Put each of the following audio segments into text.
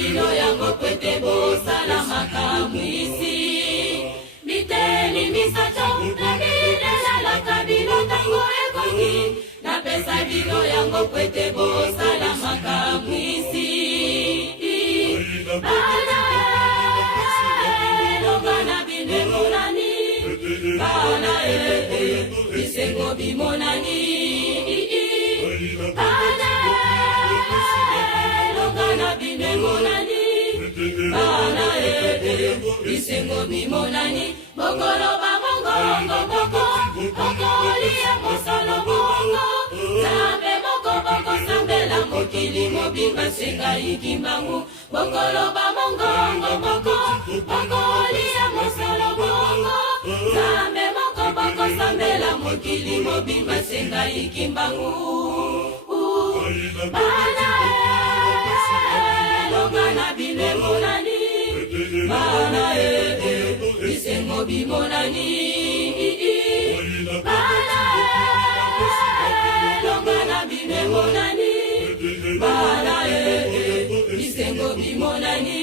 bino yango kwete bosala makamwisi. Biteni misato na binelalaka bino tango ekoki. Napesa bino yango kwete bosala makamwisi. Bana elongana bine monani. Bana bisengo bimonani. Bana elongana bine monani. Bana bisengo bimonani. Bokolo ba mongongo boko. Bokolia mosalo bongo. Sambe moko boko sambela mokili mobimba senga ikimbangu. Bokolo ba mongongo boko. Bokolia mosalo bongo. Sambe moko boko sambela mokili mobimba senga ikimbangu. Bana elongana bine monani. Bana bisengo bimonani. Bana elongana bine monani. Bana bisengo bimonani.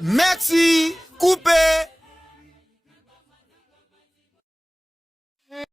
Merci, coupé.